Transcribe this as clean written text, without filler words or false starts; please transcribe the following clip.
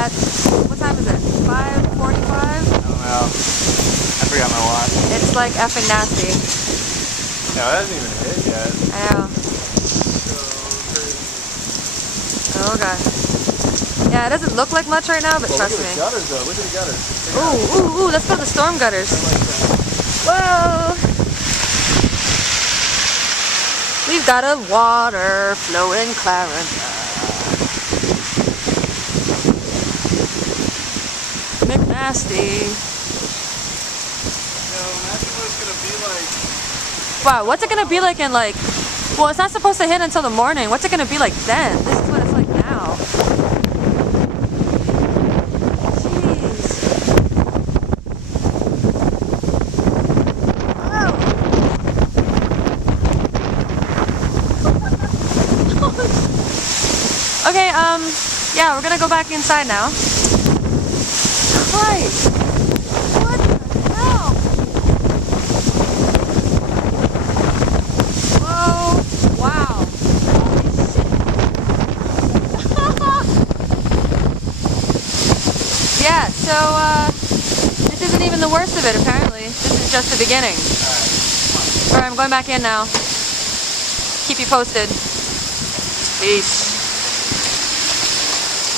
at, what time is it? 5:45? I don't know. I forgot my watch. It's like effing nasty. No, it hasn't even hit yet. I know. Oh god. Yeah, it doesn't look like much right now, but trust me. Look at the gutters though. Look at the gutters. Ooh, let's go to the storm gutters. Whoa! We've got a water flowing Clarence. McNasty. Yo, imagine what it's gonna be like. Wow, what's it gonna be like in like, well, it's not supposed to hit until the morning. What's it gonna be like then? This is what it's like now. Jeez. Oh. Okay, yeah, we're gonna go back inside now. Christ. What the hell? Whoa. Wow. Holy shit. Yeah, so, this isn't even the worst of it, apparently. This is just the beginning. Alright, I'm going back in now. Keep you posted. Peace.